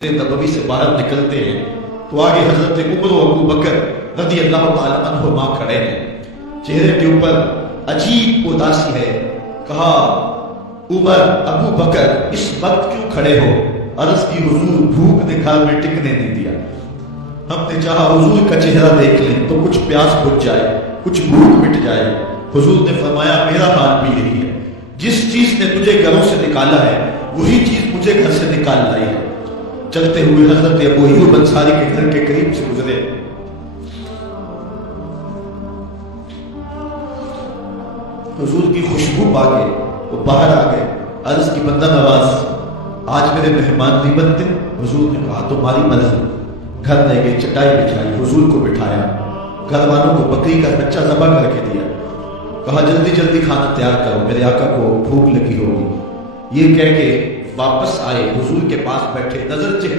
नबवी से बाहर निकलते हैं तो आगे हजरत उमर और अबू बकर रज़ी अल्लाह तआला अन्हुमा खड़े हैं। चेहरे के ऊपर अजीब उदासी है। कहा, उमर, अबू बकर, इस वक्त क्यों खड़े हो? अर्ज़ की, हुजूर, भूख ने घर में टिकने नहीं दिया। हमने चाहा हुजूर का चेहरा देख लें तो कुछ प्यास बुझ जाए, कुछ भूख मिट जाए। हुजूर ने फरमाया, मेरा हाल भी यही है। जिस चीज ने तुझे घरों से निकाला है वही चीज मुझे घर से निकाल लाई है। चलते हुए हजरत अबू अय्यूब अंसारी के घर के करीब से गुजरे। हुजूर की खुशबू पाके वो बाहर आ गए। अर्ज की, बंदा नवाज, आज मेरे मेहमान नहीं बनते? हुजूर ने कहा, तुम्हारी मर्जी। घर ले गए, चटाई बिछाई, हुजूर को बिठाया, घर वालों को बकरी का बच्चा ज़बह करके दिया। कहा, जल्दी जल्दी खाना तैयार करो, मेरे आका को भूख लगी होगी। ये कह के वापस आए, हुजूर के पास बैठे, नजर चेहरे